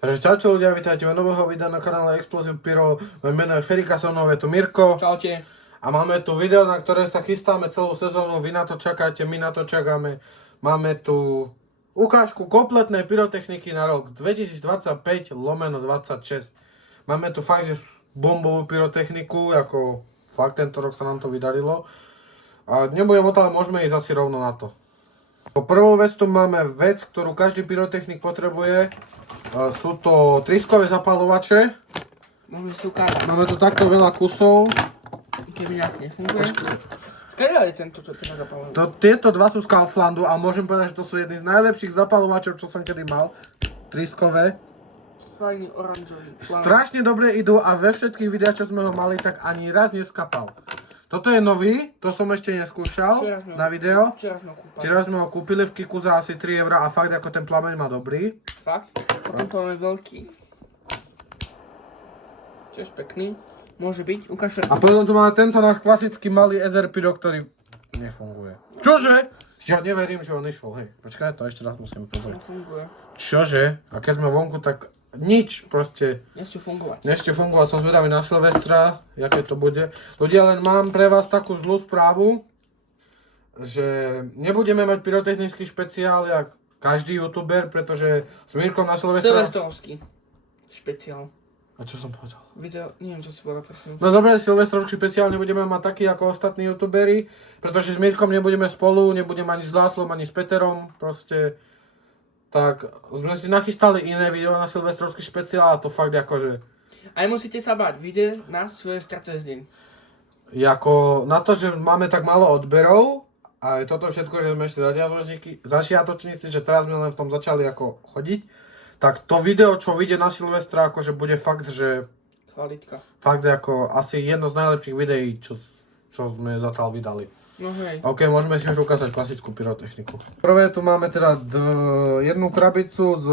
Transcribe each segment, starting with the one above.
Takže čaute ľudia, vítajte u nového videa na kanále Explosive Pyro. Moje meno je Ferika, so mnou je tu Mirko. Čaute. A máme tu video, na ktoré sa chystáme celú sezónu. Vy na to čakáte, my na to čakáme. Máme tu ukážku kompletnej pyrotechniky na rok 2025/26. Máme tu fakt, že bombovú pyrotechniku, ako fakt tento rok sa nám to vydarilo. A nebudem o to, ale môžeme ísť asi rovno na to. Po prvou vec tu máme vec, ktorú každý pyrotechnik potrebuje. Sú to trískové zapalovače. Môžeme si ukázať, Máme tu takto veľa kusov. keby nejak nefunguje. Skrýva je tento, čo treba zapalovať. Tieto dva sú z Kauflandu a môžem povedať, že to sú jedni z najlepších zapalovačov, čo som kedy mal. Trískové. Fajný oranžový. Strašne dobre idú a ve všetkých videách, čo sme ho mali, tak ani raz neskapal. Toto je nový, to som ešte neskúšal na video. Včera sme ho kúpili v Kiku za asi 3 € a fakt ako ten plameň má dobrý. Fakt? Potom to máme veľký. Tiež pekný. Môže byť, ukáž A potom tu máme tento náš klasický malý SR Pyro, ktorý nefunguje. Čože? Ja neverím, že on išiel, hej. Počkaj, to ešte raz musím pozrieť. Nefunguje. Čože? A keď sme vonku, tak nič proste. Nechce fungovať. Ešte fungovať, som zvedavý na Silvestra, jaké to bude. Ľudia, len mám pre vás takú zlú správu, že nebudeme mať pyrotechnický špeciál, jak každý youtuber, pretože s Mirkom na Silvestra... Silvestrovský špeciál. A čo som povedal? Video, neviem, čo si povedal presne. No dobre, Silvestrovský špeciál nebudeme mať taký ako ostatní youtuberi, pretože s Mirkom nebudeme spolu, nebudeme ani s Láslom, ani s Peterom, proste... Tak sme si nachystali iné video na Silvestrovský špeciál a to fakt akože... Aj musíte sa báť, vyjde na Silvestra cez deň. Jako na to, že máme tak málo odberov, a toto všetko, že sme ešte začiatočníci, že teraz sme len v tom začali ako chodiť, tak to video, čo vyjde na Silvestra, akože bude fakt, že... Kvalitka. Fakt ako asi jedno z najlepších videí, čo sme zatiaľ vydali. No hej. OK, môžeme si už ukázať klasickú pyrotechniku. Prvé tu máme teda jednu krabicu s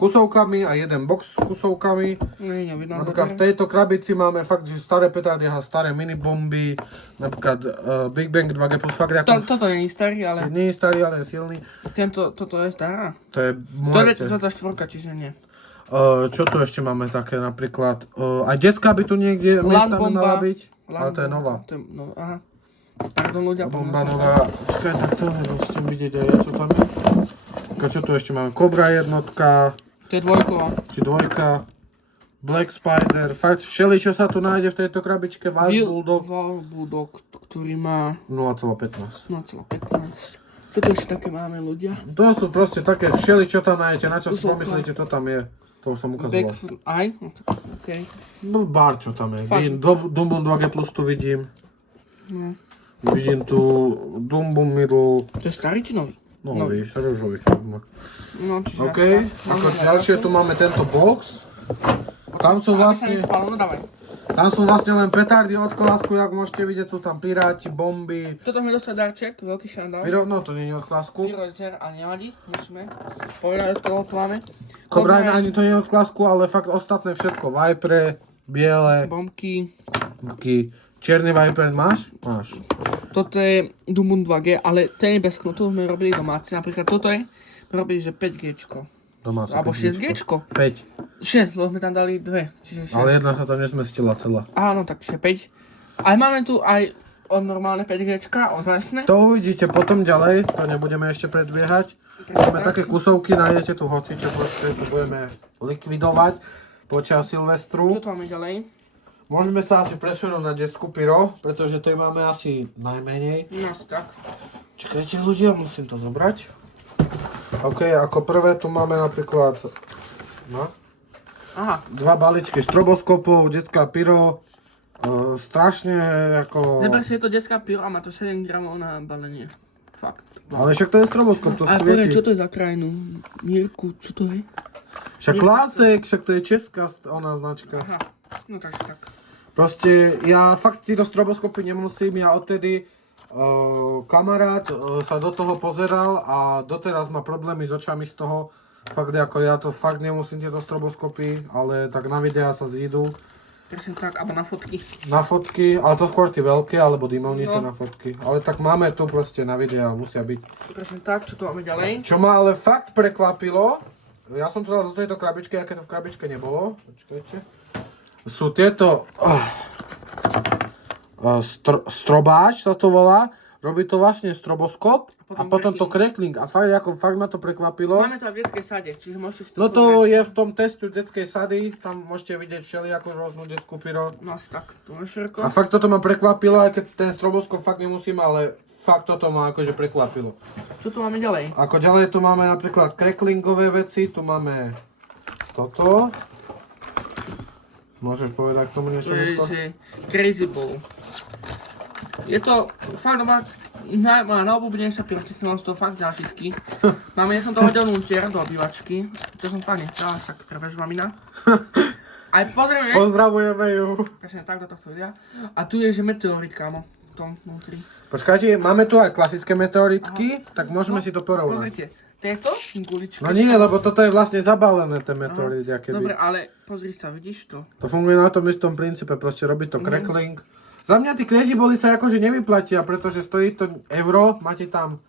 kusovkami a jeden box s kusovkami. Napríklad v tejto krabici máme fakt, že staré petardy a staré minibomby. Napríklad Big Bang 2G+. Fakt ako... Toto nie je starý, ale... Nie je starý, ale je silný. Toto je stará. To je To je moje... 24, čiže nie. Čo tu ešte máme také napríklad? Aj detská by tu niekde miestami mala byť. Ale to je nová. Aha. Pardon ľudia. Bomba nová. Čakaj, takto musím vidieť aj ja, čo tam je. Čo tu ešte máme? Cobra jednotka. To je dvojková. Či dvojka. Black Spider. Fakt, čo sa tu nájde v tejto krabičke. Wild Bulldog. Wild Bulldog, ktorý má 0,15. 0,15. Čo to ešte také máme ľudia? To sú proste také čo tam nájdete. Na čo si pomyslíte, to tam je. To už som ukazoval. Aj? No, okay. No, bar čo tam je. Fakt. Dumbum 2G Plus tu vidím. No. Vidím tu Dumbum Middle. To je starý či nový? No, víš, rúžový. No, čiže... OK, ako ďalšie tu máme tento box. Tam sú vlastne... Tam sú vlastne len petardy od klásku, jak môžete vidieť, sú tam piráti, bomby. Toto mi dostal darček, veľký šandál. No to nie je od klásku. Pyrozer, ale nevadí, musíme povedať, od koho to máme. Cobra ani to nie je od klásku, ale fakt ostatné všetko. Viper, biele, bombky. čierny Viper máš? Máš. Toto je Dumbum 2G, ale ten je bez knutu, sme robili domáci. Napríklad toto je, sme robili, že 5G. Domáce. Alebo 6G. 5. 6, lebo sme tam dali 2, čiže 6. Ale jedna sa tam nesmestila celá. Áno, takže 5. Ale máme tu aj od normálne 5G, ozajstné. To uvidíte potom ďalej, to nebudeme ešte predbiehať. Máme také kusovky, nájdete tu hocičo, proste tu budeme likvidovať počas Silvestru. Čo tu máme ďalej? Môžeme sa asi presunúť na detskú pyro, pretože tej máme asi najmenej. No, tak. Čakajte ľudia, musím to zobrať. OK, ako prvé tu máme napríklad Aha. 2 balíčky stroboskopov, detská pyro. Strašne ako... Neber si, je to detská pyro a má to 7 gramov na balenie. Fakt. Ale však to je stroboskop, to Ale svieti. čo to je za krajinu? Mirku, čo to je? Však Lásek, však to je česká ona značka. Aha, no takže tak. Proste ja fakt tieto stroboskopy nemusím, ja odtedy kamarát sa do toho pozeral a doteraz má problémy s očami z toho. Fakt ako ja to fakt nemusím tieto stroboskopy, ale tak na videá sa zídu. Presne tak, alebo na fotky. Na fotky, ale to skôr tie veľké, alebo dymovnice na fotky. Ale tak máme tu proste na videá, musia byť. Presne tak, čo tu máme ďalej? Čo ma ale fakt prekvapilo, ja som to dal do tejto krabičky, aké to v krabičke nebolo. Počkajte. Sú tieto strobáč sa to volá. Robí to vlastne stroboskop a potom to crackling. A fakt ma to prekvapilo. Máme to aj v detskej sade, čiže môžete si to No to je v tom testu detskej sady, tam môžete vidieť všelijakú rôznu detskú pyro. No asi tak, to máš Ferko. A fakt toto ma prekvapilo, aj keď ten stroboskop fakt nemusím, ale fakt toto ma akože prekvapilo. Čo tu máme ďalej? Ako ďalej tu máme napríklad cracklingové veci, tu máme toto. Môžeš povedať k tomu niečo? To je, Mirko? že Crazy Ball. Je to fakt moja najobľúbenejšia pyrotechnika, sú to fakt zážitky. Máme, ja som to hodil nútier do obývačky, čo som fakt nechcel, však prebež mamina. Aj pozrieme, Pozdravujeme ju. presne tak do tohto videa. A tu je, že meteorit, kámo, v tom vnútri. Počkajte, máme tu aj klasické meteoritky, tak môžeme No, si to porovnať. Pozrite, tieto guličky. No nie, lebo toto je vlastne zabalené, ten meteorit, Dobre, akéby. ale pozri sa, vidíš to? To funguje na tom istom princípe, proste robí to crackling. Za mňa tí crazy boli sa akože nevyplatia, pretože stojí to euro, máte tam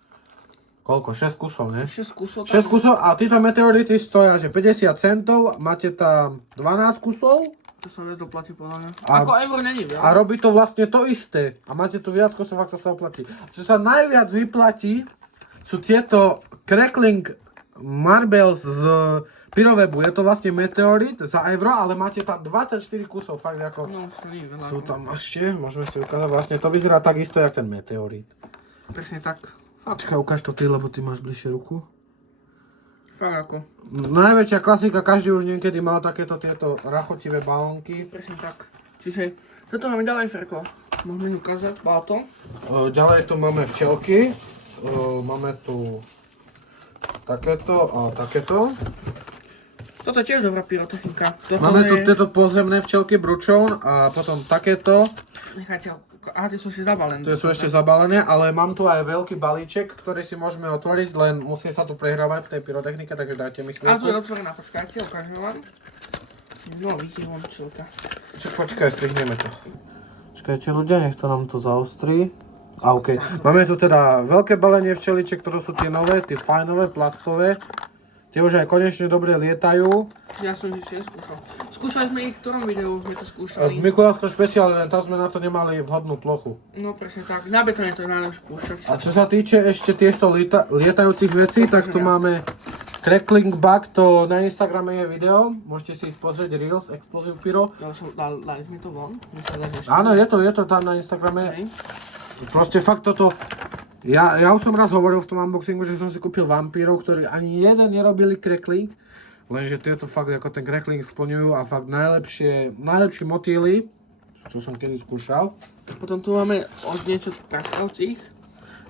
koľko, 6 kusov, ne? 6 kusov. 6 kusov a títo meteority stoja, že 50 centov, máte tam 12 kusov To sa viac doplatí podľa mňa. A- Ako euro není viac. a robí to vlastne to isté. A máte tu viac kusov, ak sa z toho platí. Čo sa najviac vyplatí, sú tieto crackling marbles z Pyrowebu. Je to vlastne meteorit za euro, ale máte tam 24 kusov, fakt ako... No, už to nie je veľa. Sú tam ešte, môžeme si ukázať, vlastne to vyzerá takisto, jak ten meteorit. Presne tak. Čakaj, ukáž to ty, lebo ty máš bližšie ruku. Fakt ako. Najväčšia klasika, každý už niekedy mal takéto tieto rachotivé balónky. Presne tak. Čiže, toto máme ďalej, Ferko. Môžeme mi ukázať, báto. Ďalej tu máme včelky. Máme tu takéto a takéto. Toto je tiež dobrá pyrotechnika. Toto Máme tu je... tieto pozemné včelky Bručón a potom takéto. Nechajte, aha, tie sú ešte zabalené. Tie sú ešte zabalené, ale mám tu aj veľký balíček, ktorý si môžeme otvoriť, len musím sa tu prehrávať v tej pyrotechnike, takže dajte mi A tu je chvíľku. otvorená, počkajte, ukážem vám. No, vidíte, vám čilka. Počkaj, strihneme to. Počkajte ľudia, nech to nám to zaostrí. A okej. Máme tu teda veľké balenie včeličiek, ktoré sú tie nové, tie fajnové, plastové. Tie už aj konečne dobre lietajú. Ja som ich ešte neskúšal. Skúšali sme ich v ktorom videu, sme to V skúšali. Mikulášskom špeciále, len tam sme na to nemali vhodnú plochu. No presne tak, na betóne to je najlepšie púšťať. A čo sa týče ešte týchto lietajúcich vecí, tak tu máme Crackling Bug, to na Instagrame je video, môžete si ich pozrieť, Reels, Explosive Pyro. Dali sme to von, myslím, že ešte. Áno, je to tam na Instagrame. Hej. Proste fakt toto, ja už som raz hovoril v tom unboxingu, že som si kúpil vampírov, ktorí ani jeden nerobili crackling, lenže tieto fakt ako ten crackling splňujú a fakt najlepšie motýly, čo som kedy skúšal. Potom tu máme od niečo praskavcích.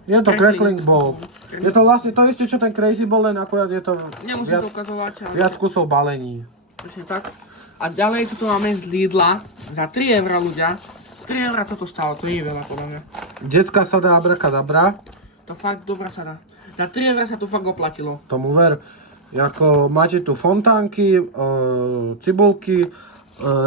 Je to Crackling. crackling ball. Je to vlastne to isté, čo ten crazy ball, len akurát je to Nemusím to ukazovať, ale viac kusov balení. presne tak. A ďalej, čo tu máme z Lidla, za 3 € ľudia. 3 € toto stálo, to nie je veľa podľa mňa. Detská sada Abracadabra, To fakt dobrá sada. Za 3 € sa to fakt oplatilo. tomu ver. Jako máte tu fontánky, cibulky,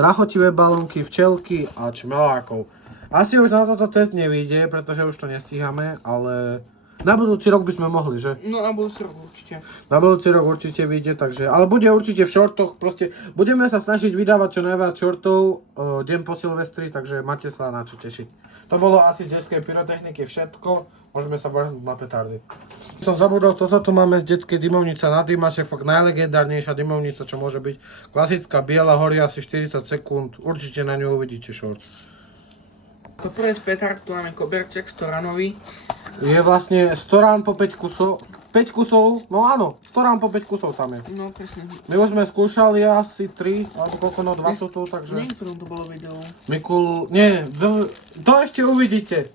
rachotivé balónky, včelky a čmelákov. Asi už na toto test nevyjde, pretože už to nestíhame, ale na budúci rok by sme mohli, že? No na budúci rok určite. Na budúci rok určite vyjde, takže, ale bude určite v shortoch, proste budeme sa snažiť vydávať čo najviac shortov deň po Silvestri, takže máte sa na čo tešiť. To bolo asi z detskej pyrotechniky všetko, môžeme sa vrhnúť na petardy. Som zabudol, toto tu máme z detskej dymovnice na dymače, fakt najlegendárnejšia dymovnica, čo môže byť. Klasická biela, horí asi 40 sekúnd, určite na ňu uvidíte short. Ako prvé z petard tu máme koberček storanový. Je vlastne 100 rán po 5 kusov, 5 kusov, no áno, 100 rán po 5 kusov tam je. No presne. My už sme skúšali asi 3, alebo koľko, no 2 sú tu, takže... Nie, ktorom to bolo video. Mikul, nie, to ešte uvidíte,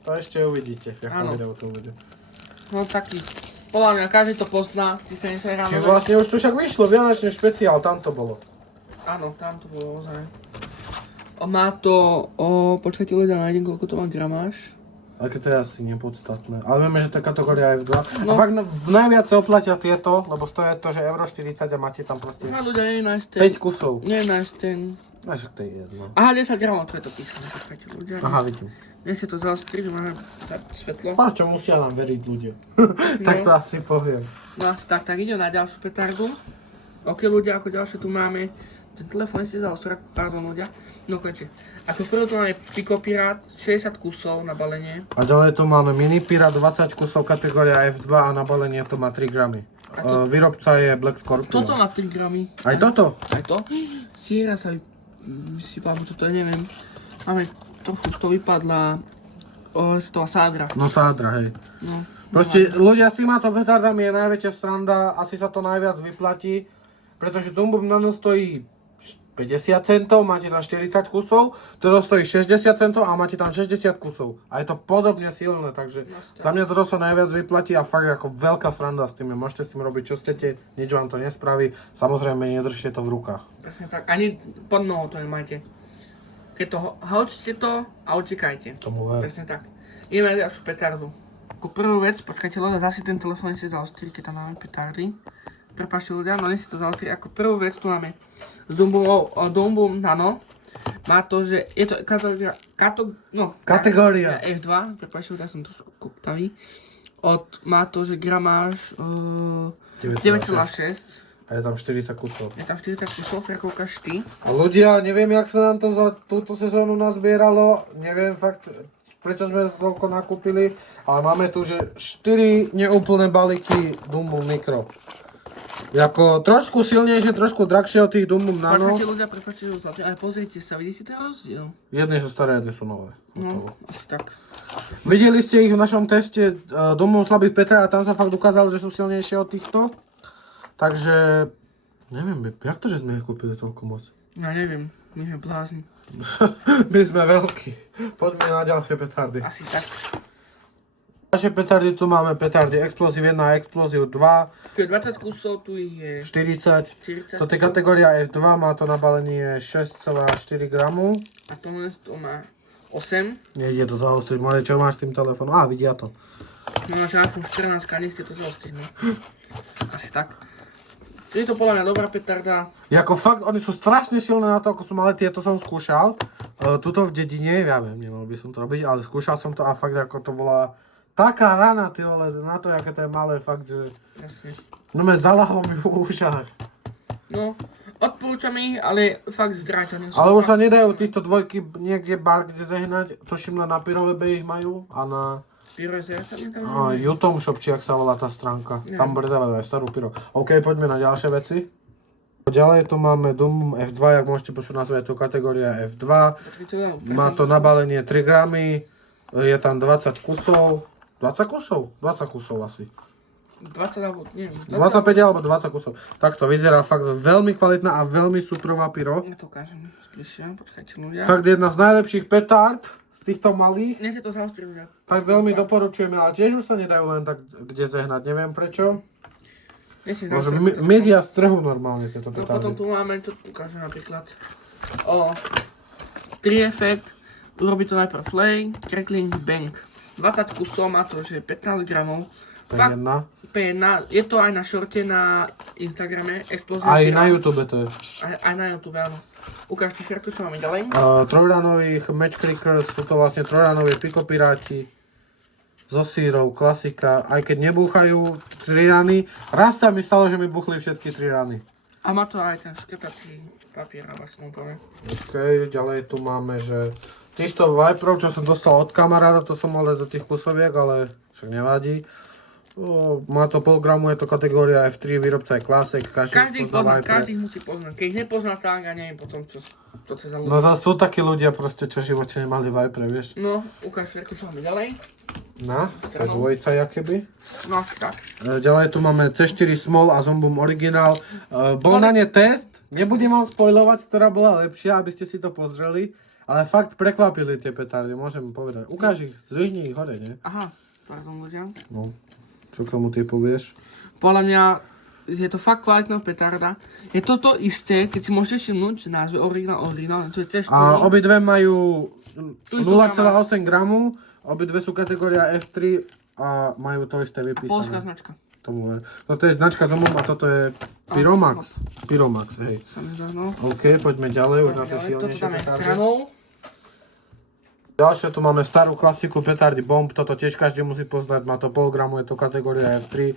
Áno. ako video to uvidíte. No taký. Podľa mňa každý to pozná, ty sa nesaj ráno. Čiže vlastne už tu však vyšlo, Vianočný špeciál, tam to bolo. Áno, tam to bolo ozaj. Má to, počkajte ľudia, nájdem koľko to má gramáž. Ale to je asi nepodstatné. Ale vieme, že to je kategória F2. No. A fakt najviac sa oplatia tieto, lebo stojí to, že euro 40 a máte tam proste Fakt ľudia, neviem nájsť ten. 5 kusov. Neviem nájsť ten. No však to je jedno. Aha, 10 gramov, to je to písané, počkajte ľudia. Aha, vidím. Dnes je to zaostriť, máme svetlo. Prečo musia nám veriť ľudia? Tak to asi poviem. No asi tak idem na ďalšiu petardu. Ok ľudia, ako ďalšie tu máme, ten telefón ste zaostrak, pardon ľudia. No konečne. Ako prvý tu máme Pico Pirát, 60 kusov na balenie. A ďalej tu máme Mini Pirát, 20 kusov, kategória F2 a na balenie to má 3 gramy. Výrobca je Black Scorpion. Toto má 3 gramy. Aj toto? Aj to? Sierra sa vysypala, čo to neviem. Máme trochu, to vypadla to Sadra. No Sadra, hej. No, Proste ľudia s týmato petardami je najväčšia sranda, asi sa to najviac vyplatí, pretože Dumbum Nano stojí 50 centov, máte tam 40 kusov, toto stojí 60 centov a máte tam 60 kusov. A je to podobne silné, takže za mňa toto sa najviac vyplatí a fakt ako veľká sranda s tým. Môžete s tým robiť čo chcete, nič vám to nespraví, samozrejme nedržte to v rukách. Presne tak, ani pod nohou to nemáte. Keď to haučte to a utekajte. Tomu ver. Presne tak. Ideme na ďalšiu petardu. Ako prvú vec, počkajte ľudia, zase ten telefón si zaostrí, keď tam máme petardy. Prepáčte ľudia, no si to zaostrí. Ako prvú vec tu máme z Dumbum Nano. Má to, že je to kategória F2. Prepáčte ľudia, som tu koktavý. Má to, že gramáž 9,6. A je tam 40 kusov. Je tam 40 kusov, ako ukáž ty. A ľudia, neviem, jak sa nám to za túto sezónu nazbieralo, neviem fakt, prečo sme toľko nakúpili, ale máme tu, že 4 neúplné balíky Dumbum Micro. Jako trošku silnejšie, trošku drahšie od tých Dumbum Nano. Počkajte ľudia, prepáčte, ale pozrite sa, vidíte ten rozdiel? Jedné sú staré, jedné sú nové. No, asi tak. Videli ste ich v našom teste Dumbum slabých Petra a tam sa fakt ukázalo, že sú silnejšie od týchto. Takže, neviem, jak to, že sme ich kúpili toľko moc? Ja neviem, my sme blázni. My sme veľkí. Poďme na ďalšie petardy. Asi tak. Ďalšie petardy tu máme petardy Explosive 1 a Explosive 2. Tu je 20 kusov, tu ich je 40. Toto je kategória F2, má to na balenie 6,4 gramu. A to má 8. Nejde to zaostriť, More, čo máš s tým telefónom? Á, vidia to. No máš iPhone 14 a nechce to zaostriť, no. Asi tak. Je to podľa mňa dobrá petarda. Jako fakt, oni sú strašne silné na to, ako som, ale tieto som skúšal. Tuto v dedine, ja viem, nemal by som to robiť, ale skúšal som to a fakt ako to bola taká rana, ty vole, na to, aké to je malé, fakt, že... Jasne. No me zalahlo mi v ušách. No, odporúčam ich, ale fakt zdráťané sú. Ale už sa nedajú týchto dvojky niekde bar, kde zehnať, tuším len na Pyrovebe ich majú a na... Pyro je tam Utom Shop, či jak sa volá tá stránka. Ja. Tam predávajú aj starú Pyro. OK, poďme na ďalšie veci. Ďalej tu máme Dumbum F2, jak môžete počuť na je to kategória F2. Má to na balenie 3 gramy, je tam 20 kusov. 20 kusov? 20 kusov asi. 20 alebo, neviem. 25 alebo 20 kusov. Takto vyzerá fakt veľmi kvalitná a veľmi suprová Pyro. Ja to ukážem bližšie, počkajte ľudia. Fakt jedna z najlepších petard z týchto malých. Nechce to zaostriť ľudia. Fakt veľmi doporučujeme, ale tiež už sa nedajú len tak kde zehnať, neviem prečo. Môže mizia z trhu normálne tieto No potom petardy. tu máme, čo tu ukážem napríklad. 3 efekt, urobí to najprv flay, crackling, bang. 20 kusov, má to, že 15 gramov. Fakt, P1. P1, je to aj na shorte na Instagrame, Explosive. Aj na YouTube to je. Aj na YouTube, áno. Ukážte Ferko, čo máme ďalej. Trojranových Match Clickers, sú to vlastne trojranoví pikopiráti. So sírov, klasika, aj keď nebúchajú 3 rany. Raz sa mi stalo, že mi buchli všetky 3 rany. A má to aj ten škrtací papier, vlastne úplne. OK, ďalej tu máme, že týchto Viperov, čo som dostal od kamaráda, to som mal do tých kusoviek, ale však nevadí. Má to pol gramu, je to kategória F3, výrobca je Classic, Každý ich pozná, každý ich musí poznať. Keď ich nepozná, tak a neviem potom, čo chce za ľudí. No zase sú takí ľudia proste, čo v živote nemali Viper, vieš. No, ukáž Ferko, čo máme ďalej. Na, to je dvojica jakoby. No asi tak. Ďalej tu máme C4 Small a Zombum Original. Bol na ne test, nebudem vám spoilovať, ktorá bola lepšia, aby ste si to pozreli. Ale fakt prekvapili tie petardy, môžem povedať. Ukáž ich, zvihni ich hore, nie? Aha, pardon ľudia. No, čo k tomu ty povieš? Podľa mňa je to fakt kvalitná petarda. Je to to isté, keď si môžete všimnúť názve Original, to je C4. A obidve majú Tu istú 0,8 gramu, obidve sú kategória F3 a majú to isté Polská vypísané. značka. Tomu ver. Toto je značka Zombum a toto je Pyromax. Pyromax, hej. Sa mi zdá, no. OK, poďme ďalej, už na tie Toto silnejšie dáme petardy. stranou. Ďalšie tu máme starú klasiku petardy Bomb, toto tiež každý musí poznať, má to pol gramu, je to kategória F3.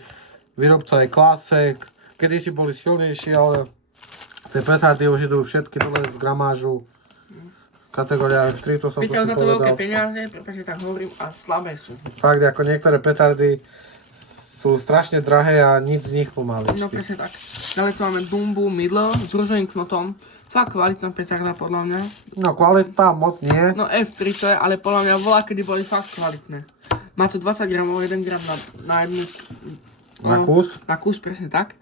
Výrobca je Classic, kedysi boli silnejšie, ale tie petardy už idú všetky dole z gramážu. Kategória F3, to som Pýtajú si za to veľké povedal. peniaze, prepáčte, tak hovorím, a slabé sú. Fakt, ako niektoré petardy sú strašne drahé a nič z nich pomaličky. No presne tak. Ďalej tu máme Dumbu Middle s ružovým knotom. Fakt kvalitná petarda podľa mňa. No kvalita moc nie. No F3 to je, ale podľa mňa volá, kedy boli fakt kvalitné. Má to 20 gramov, 1 gram na jednu... Na kus. Na kus, presne tak.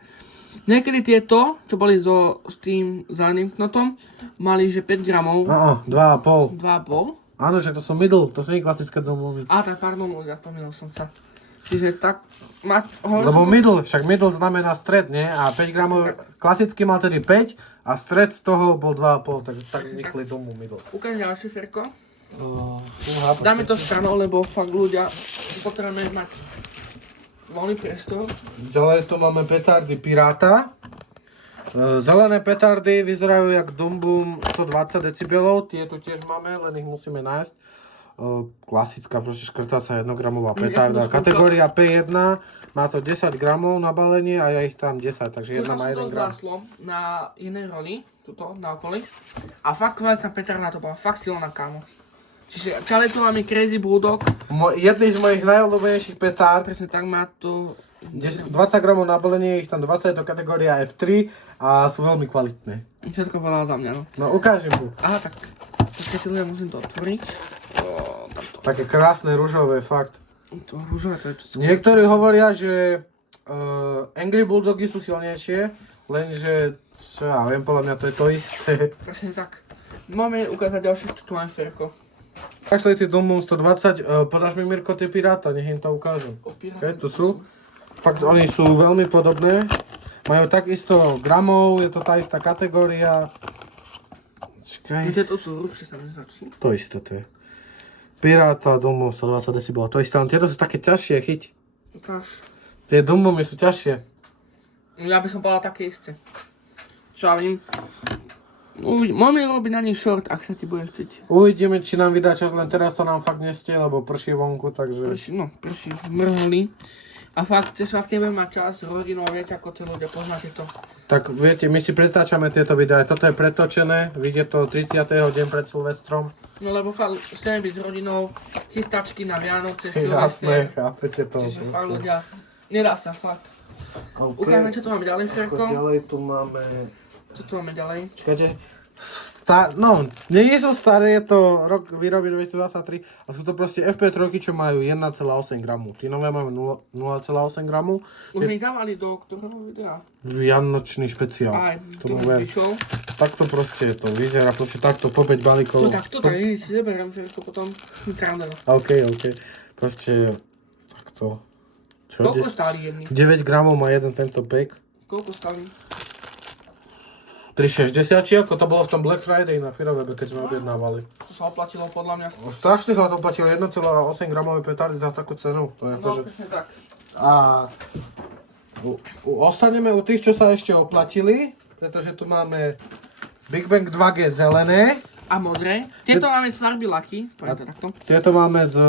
Niekedy tieto, čo boli s tým zeleným knotom, mali že 5 gramov, 2,5. 2,5. Áno, že to sú middle, to sú nie klasické domovy. A tak pardon, ľudia, pomýlil som sa. Čiže tak... Lebo middle, však middle znamená stred, nie? A 5 gramov, klasicky mal tedy 5 a stred z toho bol 2,5, takže tak vznikli domu middle. Ukáž ďalšie, Ferko. Dáme to stranou, lebo fakt ľudia potrebujeme mať voľný priestor. Ďalej tu máme petardy Piráta. Zelené petardy vyzerajú jak Dumbum 120 decibelov, tie tu tiež máme, len ich musíme nájsť. Klasická, proste škrtáca 1 gramová petarda. Kategória P1, má to 10 gramov na balenie a ja ich tam 10, takže jedna má 1 gram. Záslo na jednej roli, tuto, na okolí. A fakt kvalitná petarda to bola, fakt silná, kámo. Čiže ďalej tu máme Crazy Bulldog. Jedný z mojich najobľúbenejších petárd. Presne tak, má to... 20 gramov na balenie, ich tam 20, je to kategória F3 a sú veľmi kvalitné. Všetko povedal za mňa, no. No ukážem mu. Aha, tak... Počkajte, ľudia, musím to otvoriť. Tamto. Také krásne ružové, fakt. To rúžové, to je čo... Niektorí hovoria, že Angry Bulldogy sú silnejšie, lenže, čo ja viem, podľa mňa to je to isté. Presne tak. Máme ukázať ďalšie, čo tu máme, Ferko. Kašlejci Dumbum 120, podáš mi Mirko tie Piráta, nech im to ukážem. Okay, tu sú. Fakt, oni sú veľmi podobné. Majú takisto gramov, je to tá istá kategória. Čakaj. Tieto sú hrubšie, sa mi značí. To isté to je. Piráta, Dumbum 120 decibelov, to isté, len tieto sú také ťažšie, chyť. Ukáž. Tie Dumbumy sú ťažšie. Ja by som povedal také isté. Čo ja vím. Môžeme robiť na nich short, ak sa ti bude chcieť. Uvidíme, či nám vydá čas, len teraz sa nám fakt nestie, lebo prší vonku, takže... Prší, mrholi. A fakt, cez svátky budeme mať čas, rodinu, viete ako tí ľudia, poznáte to. Tak viete, my si pretáčame tieto videá, toto je pretočené, vyjde to 30. deň pred Silvestrom. No lebo fakt, chceme byť s rodinou, chystačky na Vianoce, Jasné, chápete to. Čiže fakt ľudia, nedá sa fakt. Okay. Ukážeme, čo tu máme ďalej, Ferko. Ďalej tu máme... Čo tu máme ďalej? Čakajte. No, nie sú staré, je to rok výroby 2023 a sú to proste FP3, čo majú 1,8 gramu. Tí nové máme 0,8 gramu. Už mi dávali do ktorého videa? Vianočný špeciál. Aj, tu vyšiel. Takto proste to vyzerá, proste takto po 5 balíkov. No takto, tak si zeberiem, Ferko, potom krándelo. OK. Proste takto. Čo? Koľko stáli jedný? 9 gramov má jeden tento pack. Koľko stáli? 3,60 či ako to bolo v tom Black Friday na Firovebe, keď sme objednávali. To sa oplatilo podľa mňa. Strašne sa to platilo 1,8 gramové petardy za takú cenu. To je No, akože... presne tak. A ostaneme u tých, čo sa ešte oplatili, pretože tu máme Big Bang 2G zelené. A modré. Tieto máme z farby Lucky, poviem to takto. Tieto máme z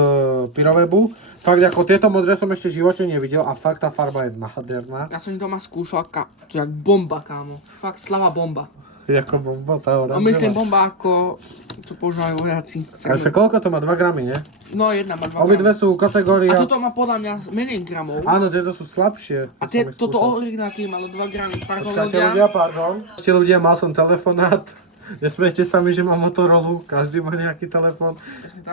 Pirowebu. Fakt ako tieto modré som ešte v živote nevidel a fakt tá farba je nádherná. Ja som ich doma skúšal, to je jak bomba, kámo. Fakt slava bomba. Je ako bomba, tá oranžová. No myslím bomba ako, čo používajú vojaci. A ešte koľko to má? 2 gramy, nie? No jedna má 2 Obidve sú kategória... A toto má podľa mňa menej gramov. Áno, tieto sú slabšie. A toto originálky malo 2 gramy. Pardon Počkáte ľudia. ľudia, pardon. Ešte ľudia, mal som telefonát. Nesmiete sa mi, že mám Motorola, každý má nejaký telefón.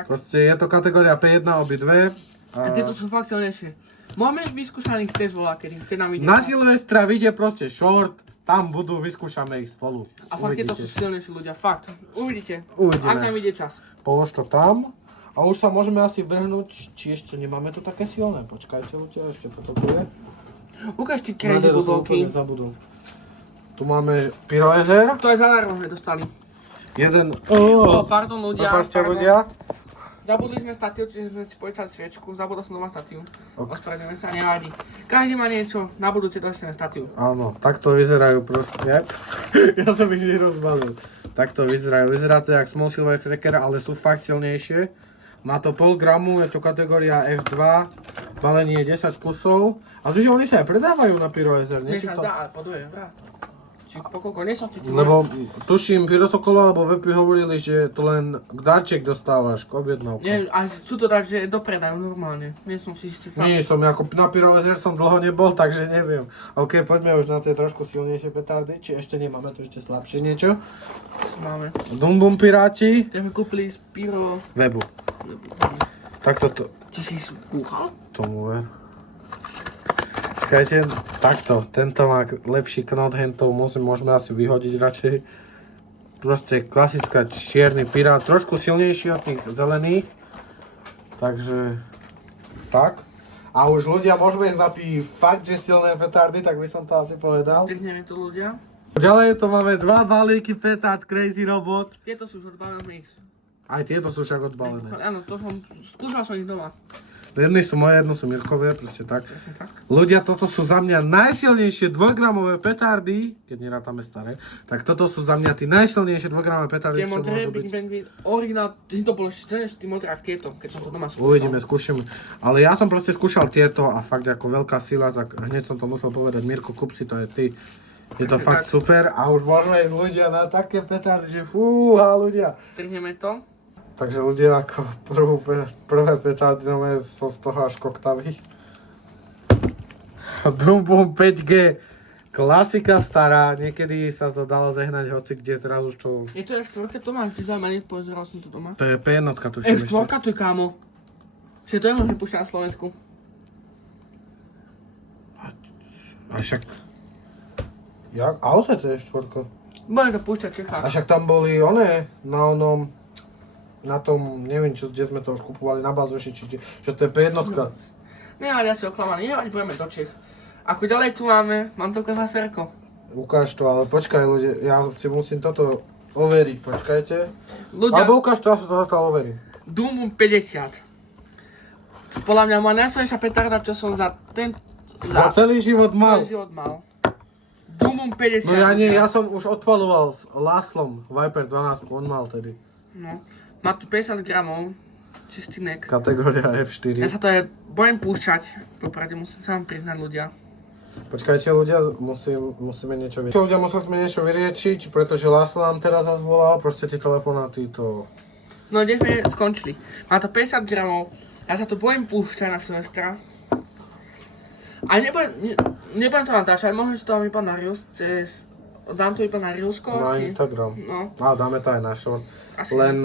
Proste je to kategória P1 obidve. A tieto sú fakt silnejšie. Máme vyskúšaných tiež voľakedy, keď nám ide. Na Silvestra vyjde proste short, tam budú, vyskúšame ich spolu. A fakt tieto sú silnejšie ľudia, fakt. Uvidíte. Uvidíme. Ak nám ide čas. Polož to tam. A už sa môžeme asi vrhnúť, či ešte nemáme tu také silné. Počkajte ľudia, ešte toto tu je. Ukáž ti Crazy Bulldogky. Tu máme Pyroezer. To je zadarmo sme dostali. Jeden... Pardon ľudia. Prepáčte ľudia. Zabudli sme statív, čiže sme si počali sviečku. Zabudol som doma statív. Ospravedlňujem sa, nevadí. Každý má niečo, na budúce dostaneme statív. Áno, takto vyzerajú proste. Ja som ich nerozbalil. Takto vyzerajú. Vyzerá to jak Small Silver Cracker, ale sú fakt silnejšie. Má to 0,5 gramu, je to kategória F2. balenie 10 kusov. A že oni sa aj predávajú na Pyroezer, nie? Nie Či sa to... dá, po 2 eurá. Či po koľko, nie som si Lebo tuším, Pyrosokolo alebo Vepy hovorili, že to len darček dostávaš k objednávku. Nie, a chcú to dať, že do predajú normálne. Nie som si istý fakt. Nie som, ako na Pyroezer som dlho nebol, takže neviem. OK, poďme už na tie trošku silnejšie petardy, či ešte nemáme tu ešte slabšie niečo. Máme. Dum Bum Piráti. Tie sme kúpili z Pyro... Webu. Tak toto, Čo si skúchal? tomu ver. Skajte, takto, tento má lepší knot, hentov môžeme asi vyhodiť radšej. Proste klasická čierny pirát, trošku silnejší od tých zelených. Takže, tak. A už ľudia môžeme ísť na tí fakt, že silné petardy, tak by som to asi povedal. Strihneme to ľudia. Ďalej to máme 2 balíky petard Crazy Robot. Tieto sú už odbalené. Aj tieto sú však odbalené. Áno, to som... Skúšal som ich doma. Jedny sú moje, jedno sú Mirkové, proste tak. Presne tak. Ľudia, toto sú za mňa najsilnejšie 2-gramové petardy, keď nerátame staré, tak toto sú za mňa tie najsilnejšie 2-gramové petardy, Tie čo Monterey môžu Big byť. Bang originál, to bolo ešte než tí Monterey tieto, keď som to doma skúšal. Uvidíme, skúšame. Ale ja som proste skúšal tieto a fakt ako veľká sila, tak hneď som to musel povedať, Mirko, kúp si to, je ty. Je to fakt super a už môžeme ísť ľudia na také petardy, že fúha ľudia. Strihneme to. Takže ľudia ako prvé petardy som z toho až koktavý. Dum Bum 5G. Klasika stará, niekedy sa to dalo zehnať hoci kde, teraz už to... Je to F4, to máš, ty zaujímavé, pozeral som to doma. To je P1, tuším ešte. F4 to je kámo. Čiže to je možné púšťať na Slovensku. A však... Jak? A ozaj to je štvorka. Bude to púšťať v Čechách. A však tam boli oné, na onom... Na tom, neviem čo, kde sme to už kupovali, na Bazoši, či že to je P1. Nie, ale ja si oklamaný, nevadí, budeme do Čech. Ako ďalej tu máme, mám to ukázať Ferko. Ukáž to, ale počkaj ľudia, ja si musím toto overiť, počkajte. Ľudia, Alebo ukáž to, ja si to zatiaľ overím. Dum Bum 50. Podľa mňa moja najsilnejšia petarda, čo som za Za celý život mal. celý život mal. Dum Bum 50. No ja nie, ja som už odpaloval s Láslom Viper 12, on mal tedy. No. Má tu 50 gramov, čistý nek. Kategória F4. Ja sa to aj bojím púšťať, popravde musím sa vám priznať ľudia. Počkajte ľudia, musíme niečo vyriešiť. Ľudia, musíme niečo vyriešiť, pretože Láslo nám teraz zvolal, proste tie telefonáty to... No kde sme skončili. Má to 50 gramov, ja sa to bojím púšťať na Silvestra. A nebudem to natáčať, možno to dám iba na Reels, dám to iba na Reelsko Na asi. Instagram. No. A dáme to aj na short. Asi. Len,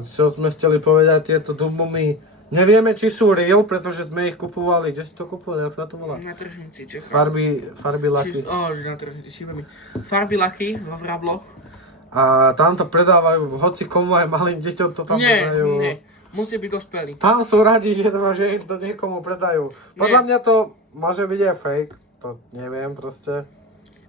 čo sme chceli povedať, tieto Dumbumy, nevieme, či sú real, pretože sme ich kupovali. Kde si to kupovali, jak sa to volá? Na tržnici Čechách. Farby Lucky. Že na tržnici, šíbami. Farby Lucky vo Vrabloch. A tam to predávajú, hoci komu aj malým deťom to tam predajú. Nie, musí byť dospelý. Tam sú radi, že im to niekomu predajú. Podľa mňa to môže byť aj fake, to neviem proste.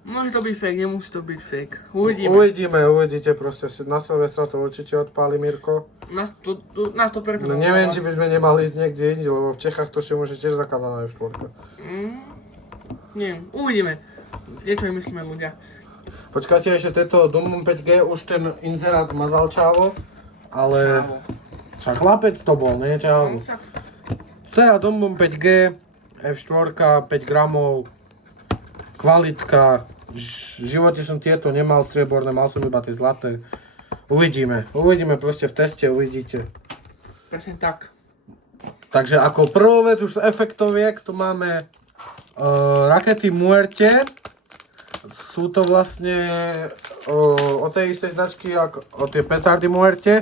Môže to byť fake, nemusí to byť fake. Uvidíme. Uvidíte proste, na Silvestra to určite odpáli Mirko. Na 100%. No neviem, či by sme nemali ísť niekde inde, lebo v Čechách to môže tiež zakázané F4. Neviem, uvidíme. Niečo myslíme ľudia. Počkajte, ešte tento Dum Bum 5G, už ten inzerát mazal čávo, ale... Čávo. Však chlapec to bol, nie čávo. Však. Teda Dum Bum 5G, F4, 5 gramov, kvalitka. V živote som tieto nemal strieborné, mal som iba tie zlaté. Uvidíme proste v teste, uvidíte. Presne tak. Takže ako prvú vec už z efektoviek, tu máme rakety Muerte. Sú to vlastne od tej istej značky ako od tie petardy Muerte.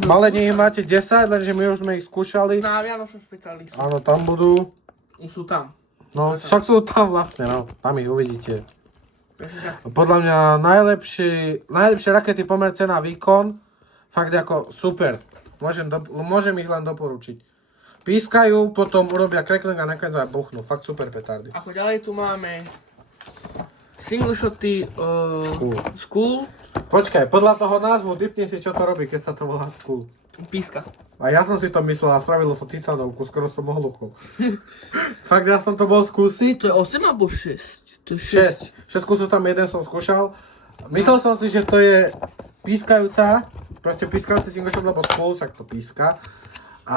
Balenie ich máte 10, lenže my už sme ich skúšali. Na Vianočnom špeciáli. Áno, tam budú. Už sú tam. No, však sú tam vlastne, no. Tam ich uvidíte. Presne tak. Podľa mňa najlepšie rakety pomer cena výkon. Fakt ako super. Môžem ich len doporučiť. Pískajú, potom urobia crackling a nakoniec aj buchnú. Fakt super petardy. Ako ďalej tu máme single shoty School. Počkaj, podľa toho názvu typni si, čo to robí, keď sa to volá School. Píska. A ja som si to myslel a spravilo sa titanovku, skoro som ohluchol. Fakt, ja som to bol skúsiť. To je 8 alebo 6? To je 6 kusov tam, jeden som skúšal. Myslel som si, že to je pískajúca, proste pískajúci single shot, lebo School, však to píska. A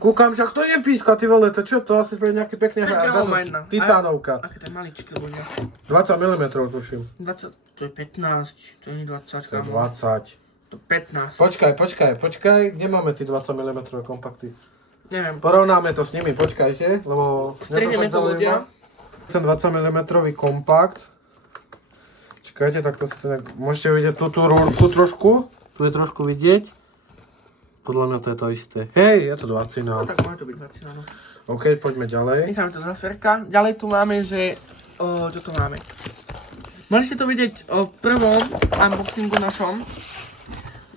kúkam, však to je píska, ty vole, to čo, to asi pre nejaké pekné Taká jedna. titánovka. Aké to je maličké ľudia. 20 mm tuším. 20, to je 15, to nie je 20, To je kámo. 20. To 15. Počkaj, kde máme tie 20 mm kompakty? Neviem. Porovnáme to s nimi, počkajte, lebo... Strihneme to ľudia. Ten 20 mm kompakt. Čakajte, tak to si to nejak... Môžete vidieť tú rúrku trošku. Tu je trošku vidieť. Podľa mňa to je to isté. Hej, je to 20. No tak môže to byť 20, áno. OK, poďme ďalej. Necháme to za ferka. Ďalej tu máme, že... čo tu máme? Mali ste to vidieť o prvom unboxingu našom.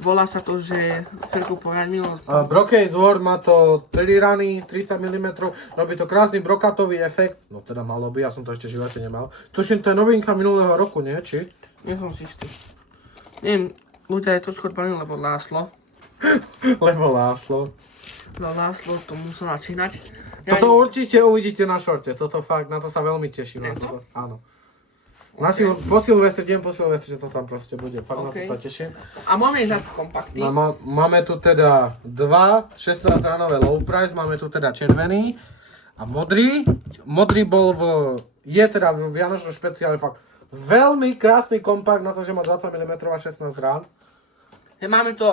Volá sa to, že Ferko poranil. Brocade World má to 3 rany, 30 mm, robí to krásny brokatový efekt. No teda malo by, ja som to ešte v živote nemal. Tuším, to je novinka minulého roku, nie? Či? Nie som si istý. Neviem, ľudia je trošku odbalil, lebo Láslo. Lebo Láslo. No Láslo to musel načínať. Toto určite uvidíte na šorte, toto fakt, na to sa veľmi teším. Na Tento? toto. Áno. Na po Silvestri, deň po Silvestri, že to tam proste bude, fakt na to OK. sa teším. A máme za kompakty. Máme tu teda dva 16-ranové low price, máme tu teda červený a modrý. Modrý bol je teda v Vianočnom špeciále fakt veľmi krásny kompakt, na to, že má 20 mm a 16 rán. Máme to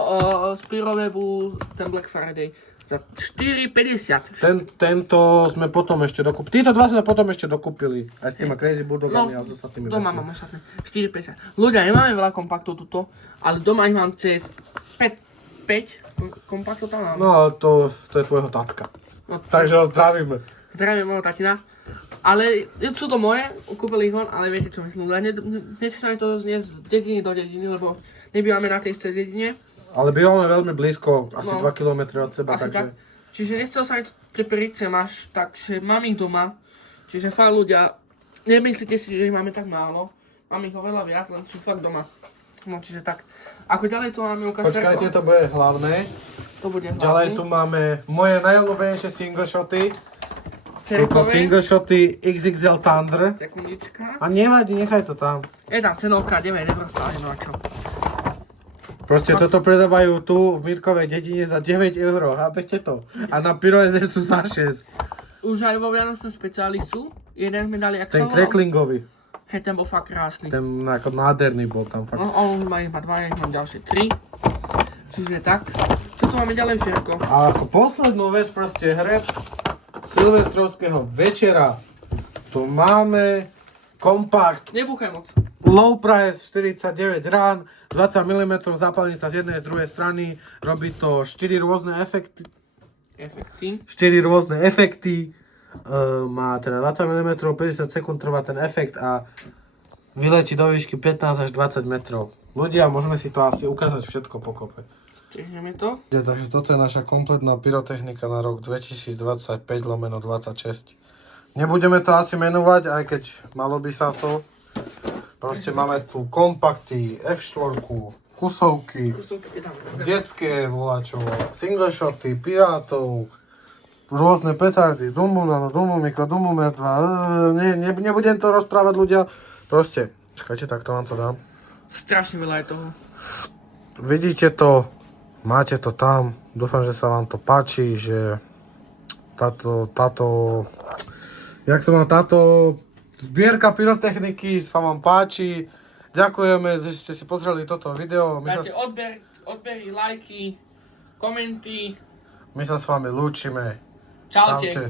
z Pyrowebu, ten Black Friday, za 4,50. Tento sme potom ešte dokúpili. Títo dva sme potom ešte dokúpili. Aj s týma Crazy Bulldogami a s ostatnými doma vecmi. mám ostatné. 4,50. Ľudia, nemáme veľa kompaktov tuto, ale doma ich mám cez 5 kompaktov tam mám. No ale to je tvojho tatka. No, Takže ho zdravíme. Zdravím môjho tatina. Ale sú to moje, kúpili ich on, ale viete čo myslím, ľudia. Nechce sa mi to zniesť z dediny do dediny, lebo nebývame na tej istej dedine. Ale bývame veľmi blízko, asi No. 2 km od seba, Asi takže... tak. Čiže nechcel sa mi tie perice máš, takže mám ich doma. Čiže fakt ľudia, nemyslíte si, že ich máme tak málo. Mám ich oveľa viac, len sú fakt doma. No čiže tak. Ako ďalej tu máme ukážť. Počkajte, to bude hlavné. To bude hlavný. Ďalej tu máme moje najobľúbenejšie single shoty. Sú to Ferkové. single shoty XXL Thunder. Sekundička. A nevadí, nechaj to tam. Je tam cenovka 9 eur stále, no a čo? Proste toto predávajú tu v Mirkovej dedine za 9 eur, chápete to? A na Pyroede sú za 6. Už aj vo Vianočnom špeciáli sú. Jeden sme dali, ak Ten sa volal. cracklingový, Hej, ten bol fakt krásny. ten ako nádherný bol tam fakt. No, on má iba 2, ja mám ďalšie 3. Čiže tak. Čo tu máme ďalej, Ferko? A ako poslednú vec proste hre silvestrovského večera. Tu máme kompakt Nebúchaj moc. low price 49 rán, 20 mm zápalnica z jednej z druhej strany, robí to 4 rôzne efekty. Efekty. 4 rôzne efekty, má teda 20 mm, 50 sekúnd trvá ten efekt a vyletí do výšky 15 až 20 metrov. Ľudia, môžeme si to asi ukázať všetko pokope. Strihneme to. Takže toto je naša kompletná pyrotechnika na rok 2025/26. Nebudeme to asi menovať, aj keď malo by sa to. Proste máme tu kompakty, F4, kusovky, Kusovky tie tam. detské voláčo, single shoty, pirátov, rôzne petardy, Dumbu Nano, Dumbu Mikro, Dumbu Merdva, nebudem to rozprávať ľudia, proste, čakajte, takto vám to dám. Strašne veľa je toho. Vidíte to, máte to tam, dúfam, že sa vám to páči, že táto zbierka pyrotechniky sa vám páči. Ďakujeme, že ste si pozreli toto video. Dajte odbery, lajky, komenty. My sa s vami lúčime. Čaute. Čaute.